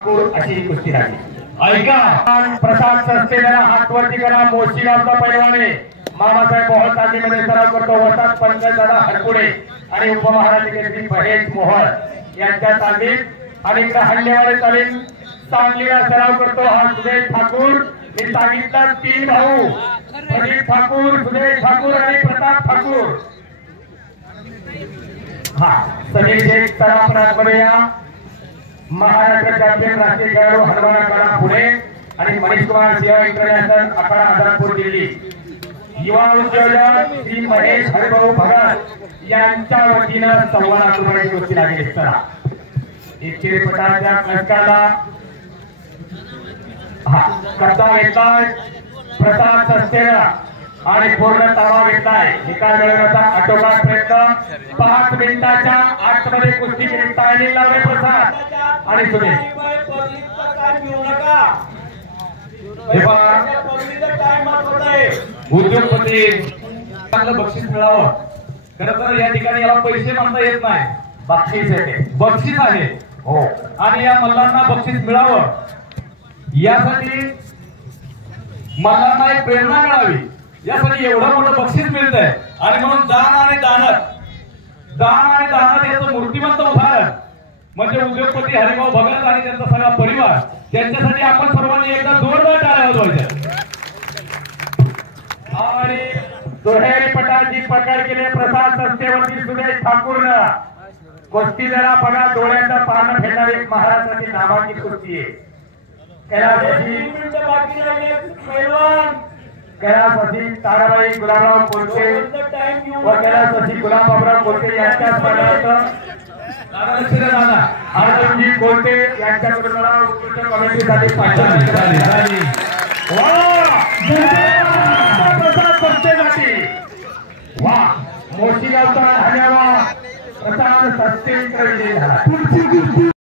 अशी कुस्ती लागली। ऐका, प्रसाद संस्थेला हात वरती करा। मोशीगावचा पैलवाने मामासाहेब मोहन तालीमध्ये सराव करतो। वसात पंकजदादा हरकुडे आणि उपमहाराष्ट्राचे महेश मोहन यांच्या तालीम आणि हल्लेवाडी तालीम सांगलीला सराव करतो। हा सुदेश ठाकूर, मी सांगितलं 3 भाऊ, प्रदीप ठाकूर, सुदेश ठाकूर आणि प्रताप ठाकूर। हा सगळे एक सराफमध्ये या महाराष्ट्र चॅम्पियन राष्ट्रीय खेळाडू हनुमानाकडा पुणे आणि मनीष कुमार सेवा इंटरनॅशनल अखाडा आदरपूर दिल्ली। युवा उद्योजक श्री महेश हरिभाऊ भगत यांच्या वतीनं 1.25 लाख रुपये कुस्ती लागली। चला एकशे पटाच्या कष्टाला कब्जा घेतलाय प्रसाद संस्थेला आणि पूर्ण ताबा घेतलाय। निकाल मिळवण्याचा आटोकाट प्रयत्न 5 मिनिटाच्या आतमध्ये कुस्ती केली। टायमिंग लावले प्रसाद आणि सुदेश। उद्योगपती चांगलं बक्षीस मिळावं। खरं तर या ठिकाणी याला पैसे म्हणता येत नाही, बक्षीस आहे, बक्षीस आहे हो। आणि या मल्लांना बक्षीस मिळावं यासाठी मल्लांना एक प्रेरणा मिळावी यासाठी एवढं मोठं बक्षीस मिळतंय। आणि म्हणून दान आणि दानत याचं मूर्तिमंत उदाहरण म्हणजे उद्योगपती हरिभाऊ भगत आणि त्यांचा सगळा परिवार। त्यांच्यासाठी आपण सर्वांनी एकदा जोरदार टाळ्या वाजवायच्या। आणि दुहेरी पटाची पकड केली प्रसाद संस्थेवरती सुदेश ठाकूरनं। कुस्ती जरा बघा, डोळ्याचं पानं फेडणारी महाराष्ट्राची नामांकित कुस्ती आहे। कैलासवासी ताराबाई गुलाबराव कोलते व कैलासवासी गुलाबराव कोलते यांच्या स्पर्धार्थ अर्जुनजी कोलते यांच्याकडून मला उत्कृष्ट कमेंट्रीसाठी वा मोशीगावचा धन्यवाद। प्रसाद संस्थेचा विजय झाला।